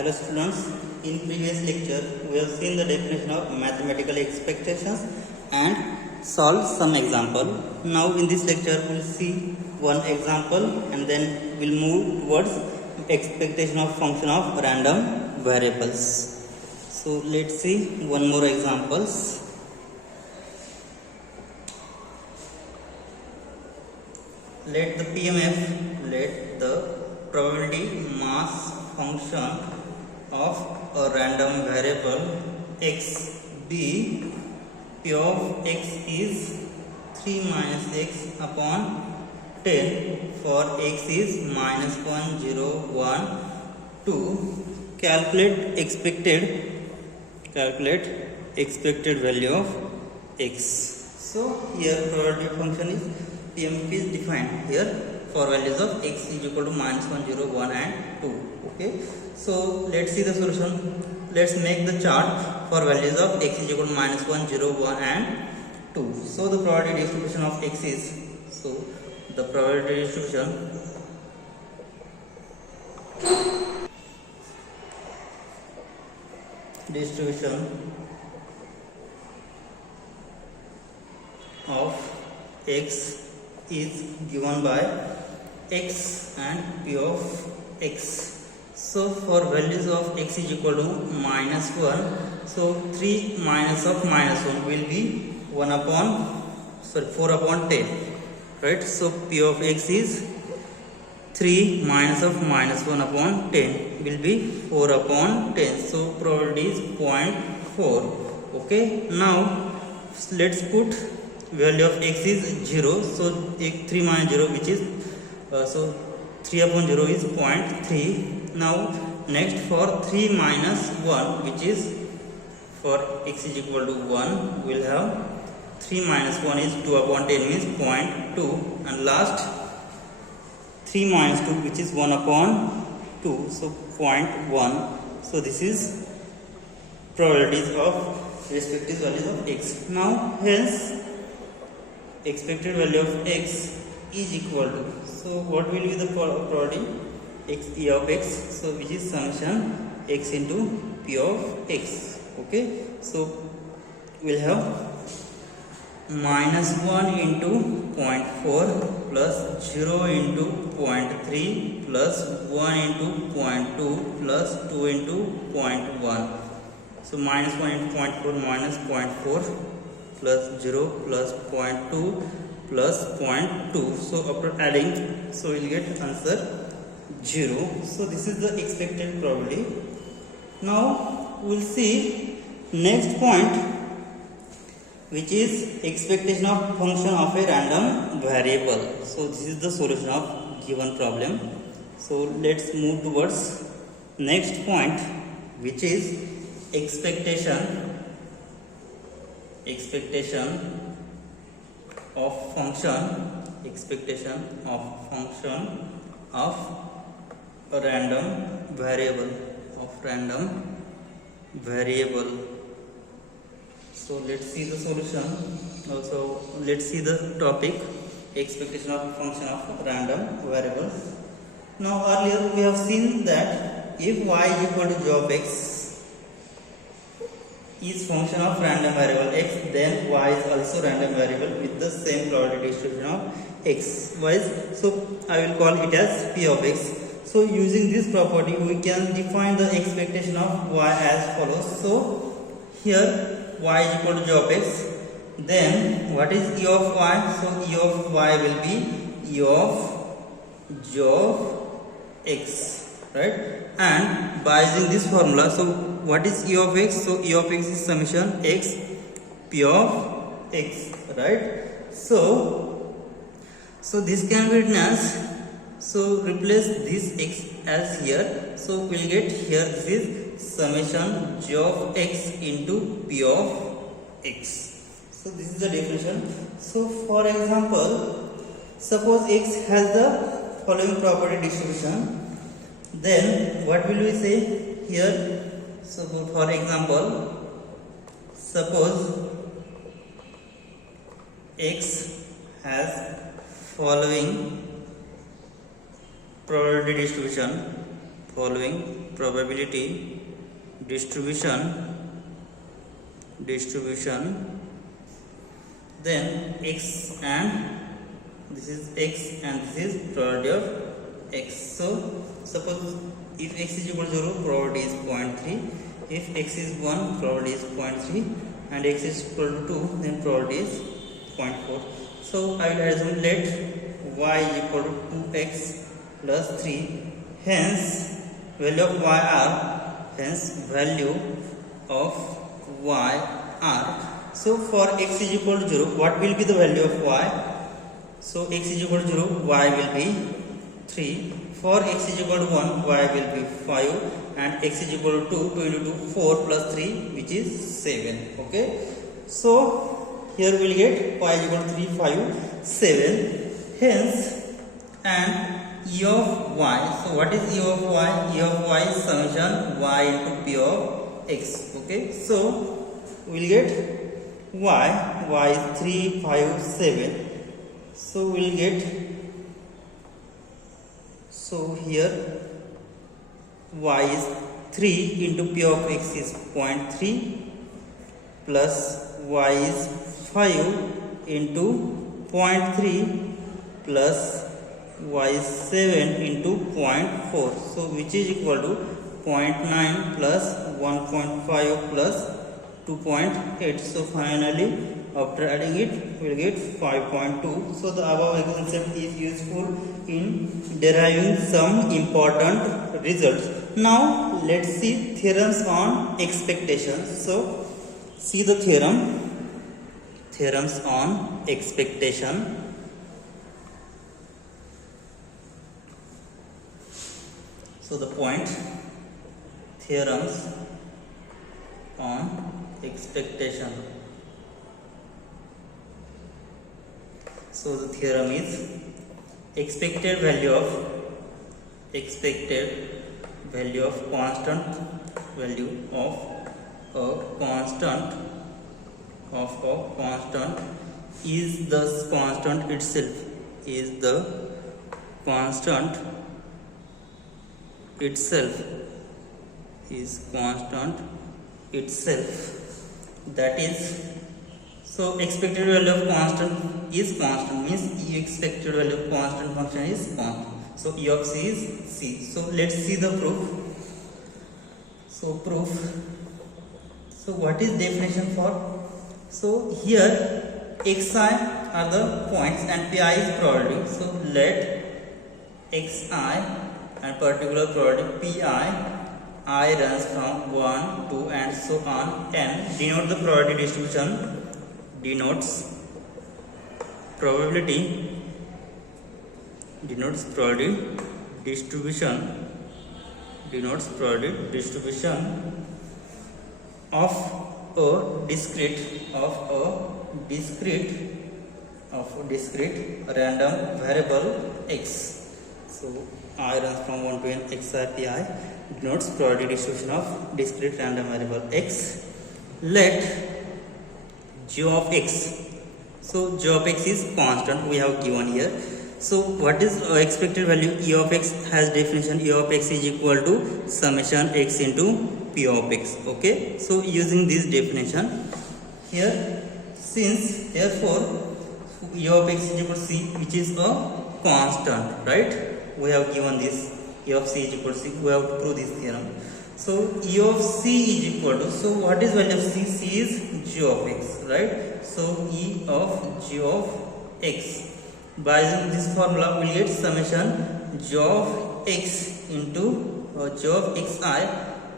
Hello students, in previous lecture we have seen the definition of mathematical expectations and solve some example. Now in this lecture we will see one example and then we will move towards expectation of function of random variables. So let's see one more examples. Let the PMF, let the probability mass function of a random variable x be p of x is 3 minus x upon 10 for x is minus 1, 0, 1, 2. Calculate expected value of x. So here probability function is PMF is defined here for values of x is equal to minus 1, 0, 1 and 2. Okay. So let's see the solution. Let's make the chart for values of x is equal to minus 1, 0, 1 and 2. So the probability distribution of x is, so the probability distribution of x is given by x and p of x. So for values of x is equal to minus 1, so 3 minus of minus 1 will be 4 upon 10, right? So p of x is 3 minus of minus 1 upon 10 will be 4 upon 10. So probability is 0.4. Okay. Now let's put value of x is 0. So 3 minus 0 which is so 3 upon 0 is 0.3. Now next for 3 minus 1 which is for x is equal to 1, we will have 3 minus 1 is 2 upon 10 means 0.2, and last 3 minus 2 which is 1 upon 2, so 0.1. So this is probabilities of respective values of x. Now hence expected value of x is equal to, so what will be the probability x p of x, so which is summation x into p of x. Okay, so we'll have minus 1 into 0.4 plus 0 into 0.3 plus 1 into 0.2 plus 2 into 0.1. So minus 1 into 0.4 minus 0.4 plus 0 plus 0.2 plus 0.2. So after adding, so we'll get answer 0. So this is the expected probability. Now we'll see next point, which is expectation of function of a random variable. So this is the solution of given problem. So let's move towards next point, which is expectation of function of a random variable. So let's see the solution. Also let's see the topic, expectation of function of random variable. Now earlier we have seen that if y is equal to g of x is function of random variable x, then y is also random variable with the same probability distribution of x. So I will call it as p of x. So using this property we can define the expectation of y as follows. So here y is equal to g of x, then what is e of y? So e of y will be e of g of x, right? And by using this formula, so what is e of x? So e of x is summation x p of x, right? So this can be written as, so replace this x as here, so we'll get here this is summation g of x into p of x. So this is the definition. So for example, suppose x has the following property distribution, then what will we say here? So for example, suppose x has following probability distribution following probability distribution, then x and this is x and this is probability of x. So suppose if x is equal to 0, probability is 0.3. If x is 1, probability is 0.3, and x is equal to 2, then probability is 0.4. So I will assume let y is equal to 2x plus 3. Hence value of y are, so for x is equal to 0, what will be the value of y? So x is equal to 0, y will be 3. For x is equal to 1, y will be 5, and x is equal to 2, 2 into 2, 4 plus 3, which is 7. Okay, so here we will get y is equal to 3, 5, 7. Hence, and e of y, so what is e of y? E of y is summation y into p of x. Okay, so we will get y is 3, 5, 7. So we will get, so here y is 3 into p of x is 0.3 plus y is 5 into 0.3 plus y is 7 into 0.4. So which is equal to 0.9 plus 1.5 plus 2.8. So finally after adding it we will get 5.2. So the above concept is useful in deriving some important results. Now let's see theorems on expectations. So see the theorems on expectation. So the point, theorems on expectation. So the theorem is expected value of constant value of a constant is the constant itself, that is, so expected value of constant is constant, means expected value of constant function is constant. So e of c is c. So let's see the proof. So what is definition for? So here xi are the points and pi is probability. So let xi and particular probability pi, I runs from 1, 2 and so on, n denote the probability distribution, denotes probability distribution of a discrete random variable x. So I runs from 1 to n, xi pi denotes probability distribution of discrete random variable x. Let g of x, so g of x is constant, we have given here. So what is expected value? E of x has definition, e of x is equal to summation x into p of x. Okay, so using this definition here, since therefore e of x is equal to c, which is a constant, right? We have given this e of c is equal to c, we have to prove this theorem. So e of c is equal to, so what is value of c? C is g of x, right? So e of g of x, by using this formula we will get summation g of x into g of xi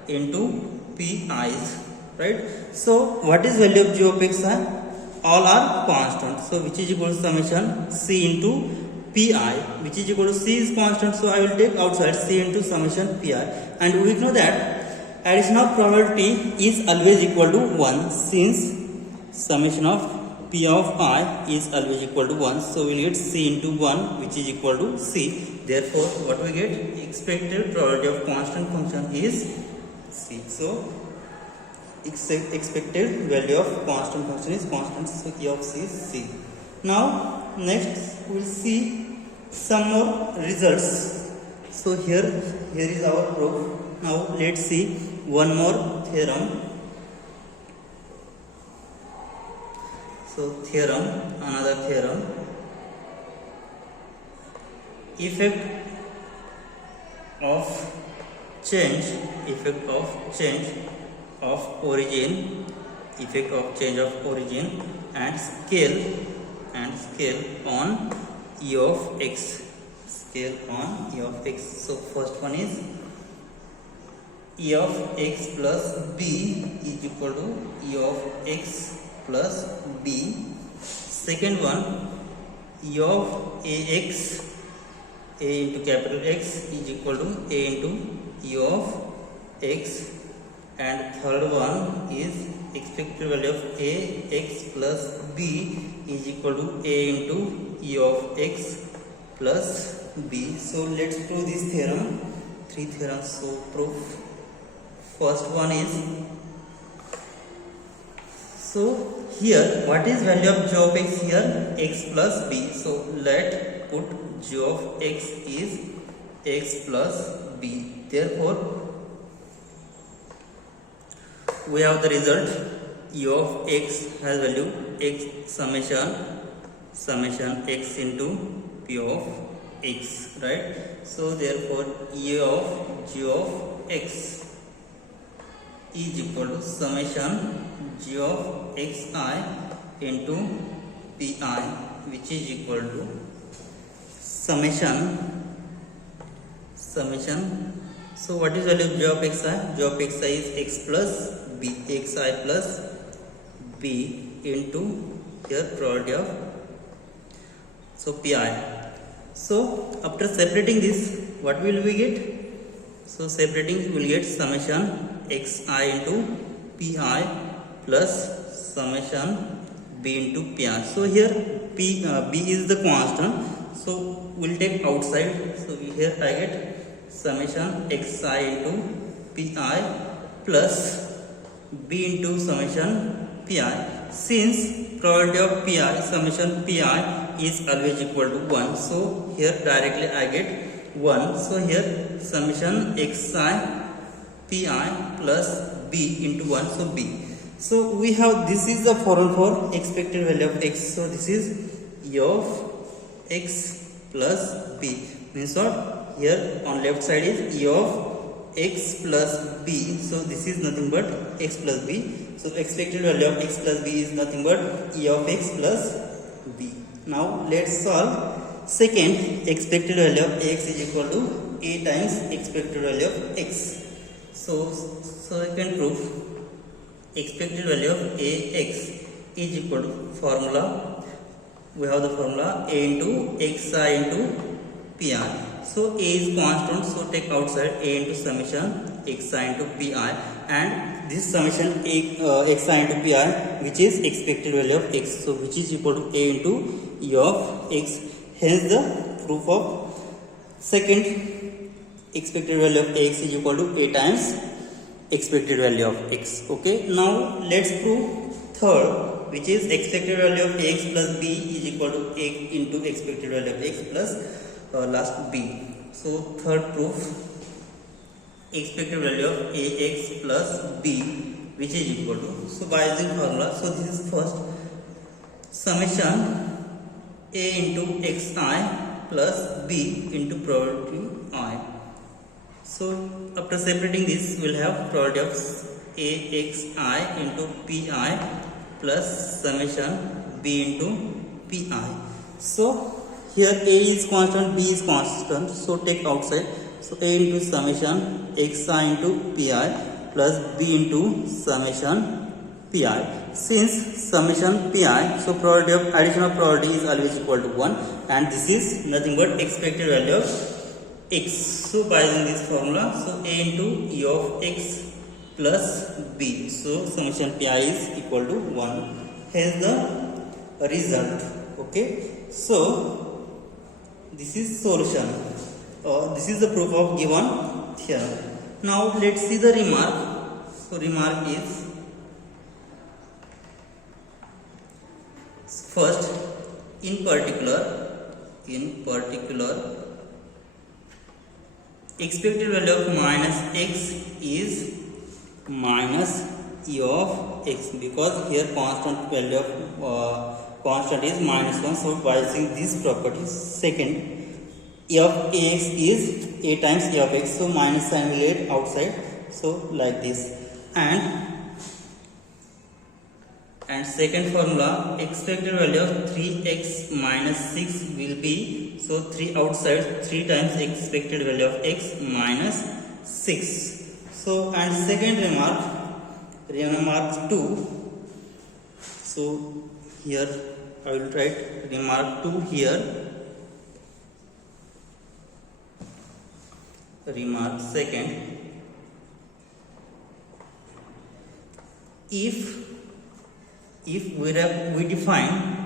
into pi's, right? So what is value of g of xi? All are constant, so which is equal to summation c into pi, which is equal to c is constant, so I will take outside c into summation pi. And we know that addition of probability is always equal to 1, since summation of p of I is always equal to 1, so we will get c into 1, which is equal to c. Therefore what we get? Expected probability of constant function is c. So expected value of constant function is constant, so e of c is c. Now next we will see some more results So here is our proof. Now let's see one more theorem. So another theorem. Effect of change of origin, and scale on E of x. So first one is E of x plus b is equal to E of x plus b. Second one, E of ax, a into capital X, is equal to a into E of x. And third one is expected value of ax plus b is equal to a into E of x plus b. So let's prove this theorem. Three theorems. So proof. First one is, so here what is value of g of x here? X plus b. So let put g of x is x plus b. Therefore we have the result. E of x has value x summation x into p of x, right? So therefore E of g of x is equal to summation g of xi into pi, which is equal to summation. So what is value of g of xi? G of xi is x plus b, xi plus b into here probability of, so pi. So after separating this, what will we get? So separating, we will get summation xi into pi plus summation b into pi. So here b is the constant, so we'll take outside. So here I get summation xi into pi plus b into summation pi. Since probability of pi, summation pi is always equal to 1, so here directly I get 1. So here summation xi pi plus b into 1, so b. So we have, this is the formula for expected value of x. So this is E of x plus b. Means what? Here on left side is E of x plus b. So this is nothing but x plus b. So expected value of x plus b is nothing but E of x plus b. Now let's solve. Second, expected value of x is equal to a times expected value of x. So second proof, expected value of ax is equal to formula. We have the formula a into xi into pi. So a is constant, so take outside a into summation xi into pi, and this summation xi into pi, which is expected value of x, so which is equal to a into E of x. Hence the proof of second, expected value of x is equal to a times expected value of x. Okay, now let's prove third, which is expected value of x plus b is equal to a into expected value of x plus last b. So third proof, expected value of ax plus b, which is equal to, so by using formula, so this is first summation a into xi plus b into probability I. So after separating this, we will have probability of axi into pi plus summation b into pi. So here a is constant, b is constant, so take outside. So a into summation xi into pi plus b into summation pi. Since summation pi, so probability of addition of probability is always equal to 1, and this is nothing but expected value of x. So by using this formula, so a into E of x plus b, so summation pi is equal to 1. Hence the result. Okay, so this is solution. This is the proof of given theorem. Now let's see the remark. So remark is, first, in particular expected value of minus x is minus e of x, because here constant value of constant is minus 1. So by using this property, second, e of ax is a times e of x, so minus sign will get outside, so like this. And second formula, expected value of 3x minus 6 will be, so 3 outside, 3 times expected value of x minus 6. So and second remark 2, so here I will write remark 2 here. Remark second, if we define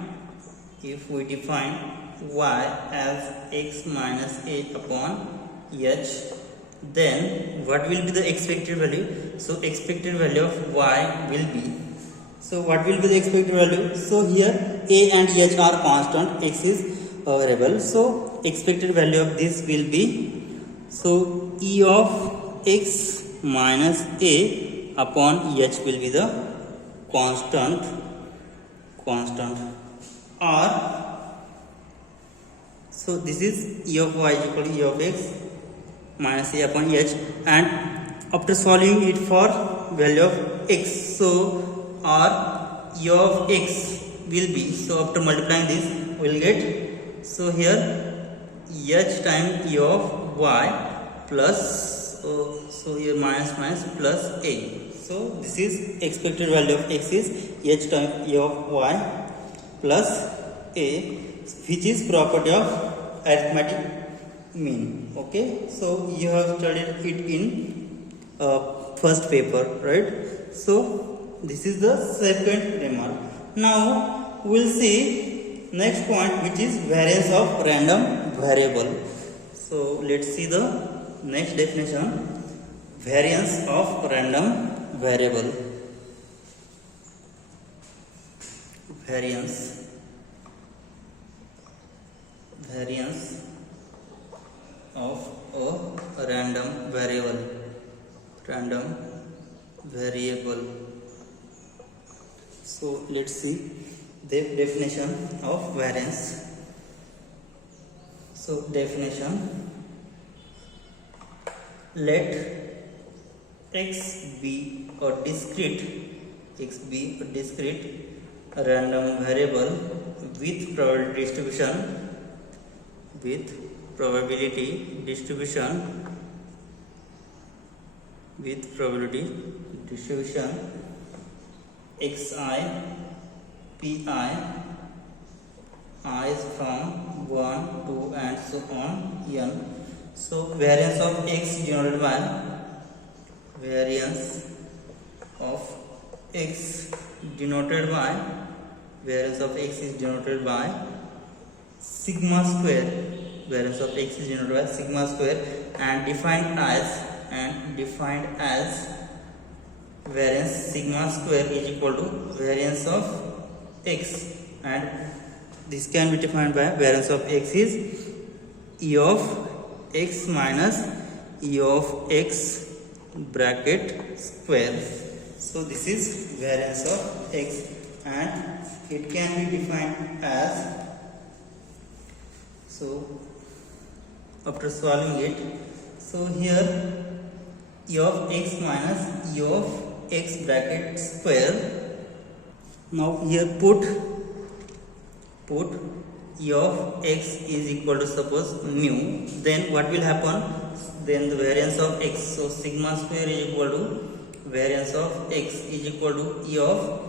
y as x minus a upon h, then what will be the expected value? So expected value of y will be, so what will be the expected value? So here a and h are constant, x is variable, so expected value of this will be, so e of x minus a upon h will be the constant, or so this is e of y is equal to e of x minus a upon h, and after solving it for value of x, so or e of x will be, so after multiplying this we will get, so here h time e of y plus, so here minus plus a, so this is expected value of x is h time e of y plus a, which is property of arithmetic mean. Okay, so you have studied it in first paper, right? So this is the second remark. Now we will see next point, which is variance of random variable. So let's see the next definition, variance of random variable. Variance of a random variable. So let's see the definition of variance. So definition, let x be a discrete random variable with probability distribution xi pi is from 1 2 and so on n. So variance of x denoted by sigma square. Variance of x is denoted by sigma square and defined as variance sigma square is equal to variance of x, and this can be defined by variance of x is e of x minus e of x bracket square. So this is variance of x, and it can be defined as, so after solving it, so here e of x minus e of x bracket square. Now here put e of x is equal to suppose mu, then what will happen? Then the variance of x, so sigma square is equal to variance of x is equal to e of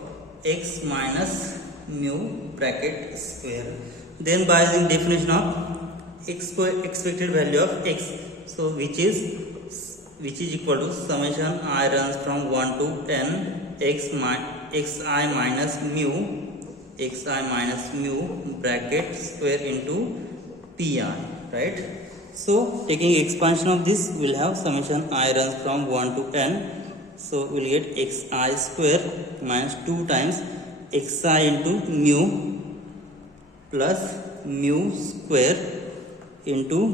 x minus mu bracket square. Then by the definition of expected value of x, so which is equal to summation I runs from 1 to n xi minus mu bracket square into pi, right? So taking expansion of this, we will have summation I runs from 1 to n, so we will get xi square minus 2 times xi into mu plus mu square into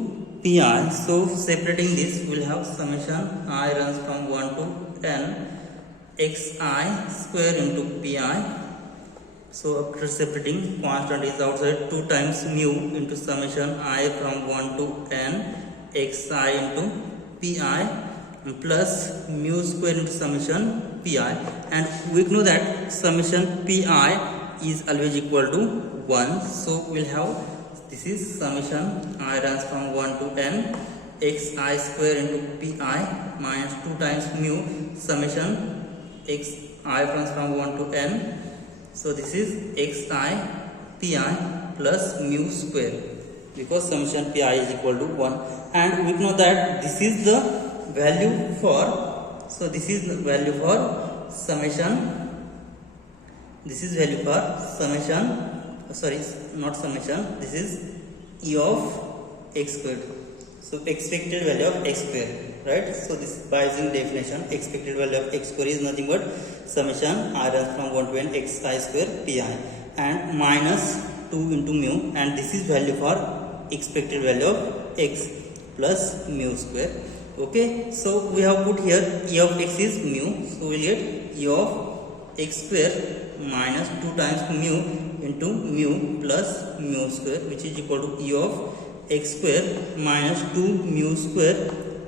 pi. So separating this, we'll have summation I runs from 1 to n xi square into pi. So after separating, constant is outside, 2 times mu into summation I from 1 to n xi into pi plus mu square into summation pi, and we know that summation pi is always equal to 1. So we'll have this is summation I runs from 1 to n xi square into pi minus 2 times mu summation xi runs from 1 to n. So this is xi pi plus mu square, because summation pi is equal to 1, and we know that this is the value for, so this is the value for summation, this is value for summation, sorry, not summation, this is e of x squared. So expected value of x square, right? So this by using definition, expected value of x square is nothing but summation r from 1 to n xi square pi and minus 2 into mu, and this is value for expected value of x plus mu square. Okay, so we have put here e of x is mu, so we will get e of x square minus 2 times mu into mu plus mu square, which is equal to e of x square minus 2 mu square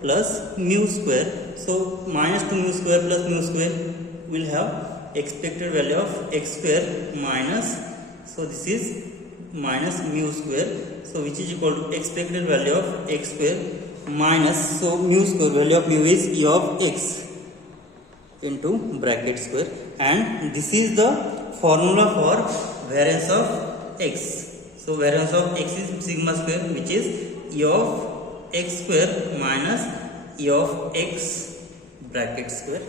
plus mu square. So minus 2 mu square plus mu square will have expected value of x square minus, so this is minus mu square, so which is equal to expected value of x square minus, so mu square, value of mu is e of x into bracket square, and this is the formula for variance of x. So variance of x is sigma square, which is e of x square minus e of x bracket square.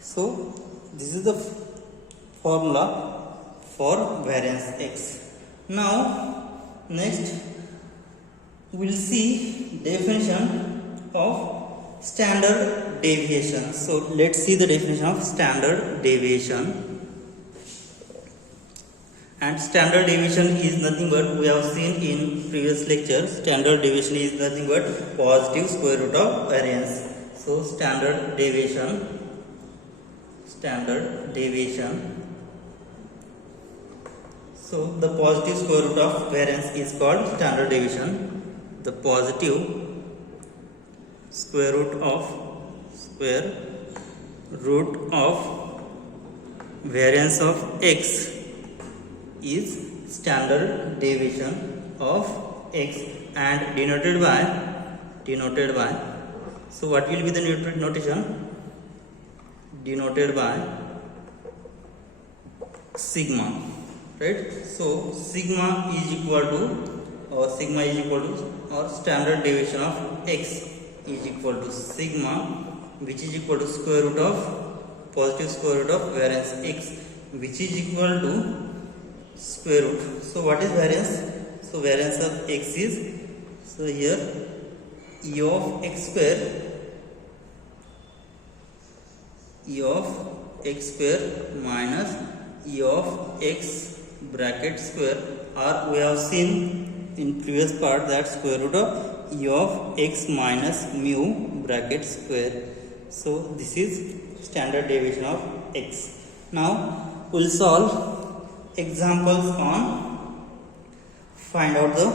So this is the formula for variance x. Now next we'll see definition of standard deviation. So let's see the definition of standard deviation. And standard deviation is nothing but, we have seen in previous lectures, standard deviation is nothing but positive square root of variance. So standard deviation, so the positive square root of variance is called standard deviation. The positive square root of variance of x is standard deviation of x, and denoted by, so what will be the notation? Denoted by sigma, right? So sigma is equal to, or standard deviation of x is equal to sigma, which is equal to square root of positive square root of variance x, which is equal to square root. So what is variance? So variance of x is, so here e of x square, minus e of x bracket square, or we have seen in previous part that square root of e of x minus mu bracket square. So this is standard deviation of x. Now we'll solve examples on find out the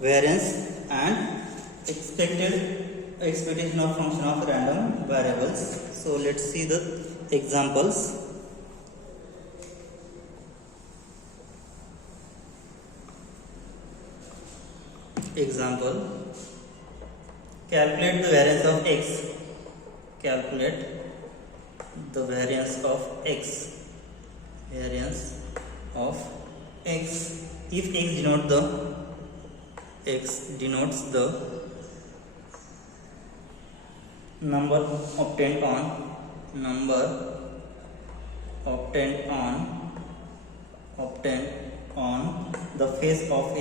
variance and expectation of function of random variables. So let's see the examples. Example: calculate the variance of x. Calculate the variance of x. If x denotes the number obtained on the face of a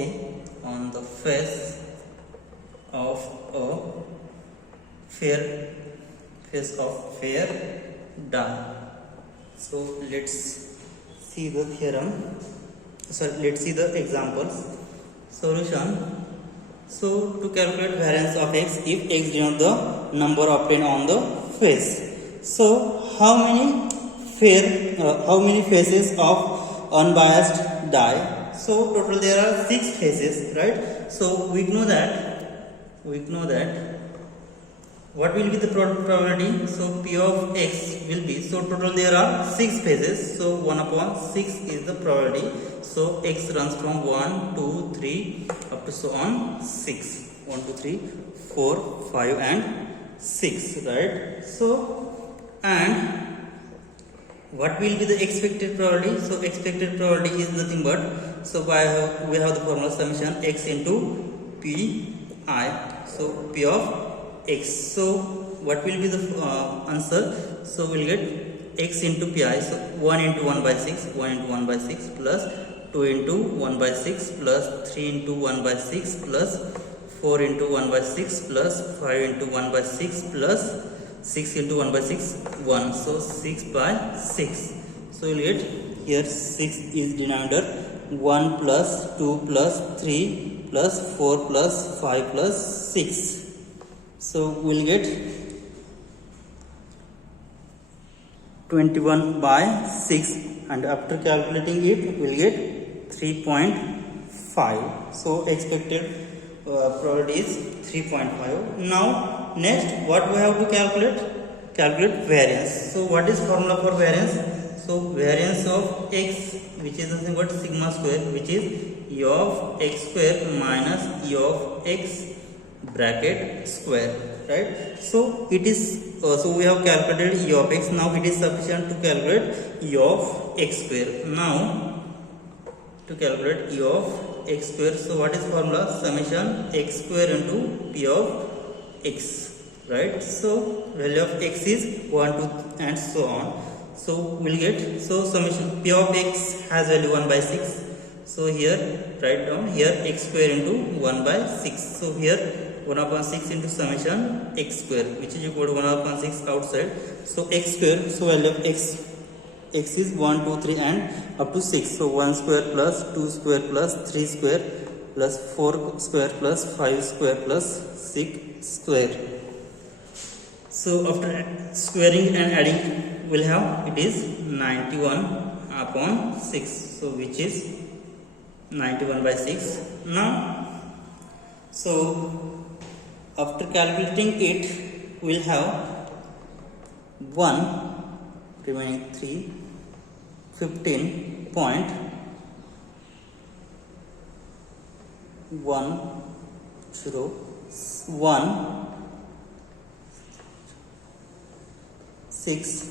fair die. So let's see the theorem. So let's see the examples. Solution: So to calculate variance of x, if x denote the number obtained on the face. So how many faces of unbiased die? So total there are 6 faces, right? So we know that what will be the probability? So p of x will be, so total there are 6 phases, so 1 upon 6 is the probability. So x runs from 1 2 3 up to so on 6, 1 2 3 4 5 and 6, right? So and what will be the expected probability? So expected probability is nothing but, so we have the formula summation x into p I, so p of x. So what will be the answer? So we'll get x into pi, so 1 into 1 by 6, 1 into 1 by 6 plus 2 into 1 by 6 plus 3 into 1 by 6 plus 4 into 1 by 6 plus 5 into 1 by 6 plus 6 into 1 by 6 1, so 6 by 6. So we'll get here 6 is denominator, 1 plus 2 plus 3 plus 4 plus 5 plus 6. So we'll get 21 by 6, and after calculating it we'll get 3.5. So expected probability is 3.5. Now next what we have to calculate variance. So what is formula for variance? So variance of x, which is nothing but sigma square, which is e of x square minus e of x bracket square, right? So it is so we have calculated e of x. Now it is sufficient to calculate e of x square. Now to calculate e of x square, so what is formula? Summation x square into p of x, right? So value of x is 1 2 and so on. So we'll get, so summation p of x has value 1 by 6. So here write down here x square into 1 by 6. So here 1 upon 6 into summation x square, which is equal to 1 upon 6 outside. So x square, so value of x is 1 2 3 and up to 6. So 1 square plus 2 square plus 3 square plus 4 square plus 5 square plus 6 square. So after squaring and adding we'll have, it is 91 upon 6, so which is 91 by 6. Now so after calculating it we'll have 1 remaining 3 15.101 6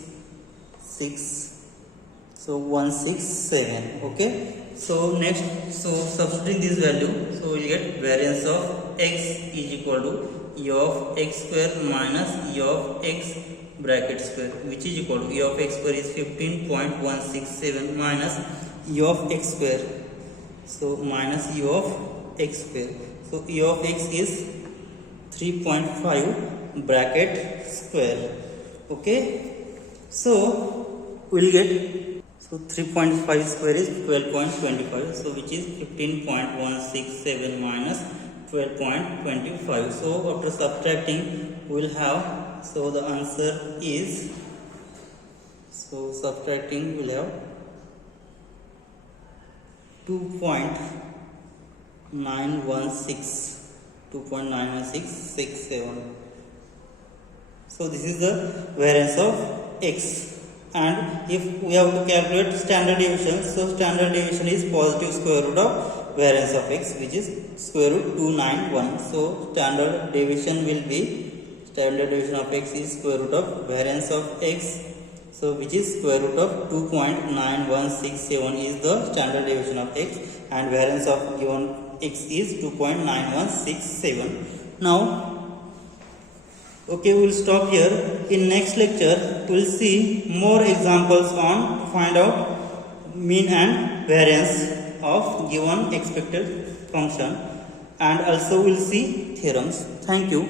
so 167. Okay, so next, so substituting this value, so we'll get variance of x is equal to e of x square minus e of x bracket square, which is equal to e of x square is 15.167 minus e of x square, so minus e of x square. So e of x is 3.5 bracket square. Okay, so we'll get, so 3.5 square is 12.25, so which is 15.167 minus 12.25. So after subtracting we'll have, so the answer is, so subtracting we'll have 2.91667. So this is the variance of x. And if we have to calculate standard deviation, so standard deviation is positive square root of variance of x, which is square root 291. So standard deviation of x is square root of variance of x, so which is square root of 2.9167 is the standard deviation of x, and variance of given x is 2.9167. Now okay, we will stop here. In next lecture we will see more examples on find out mean and variance of given expected function, and also we will see theorems. Thank you.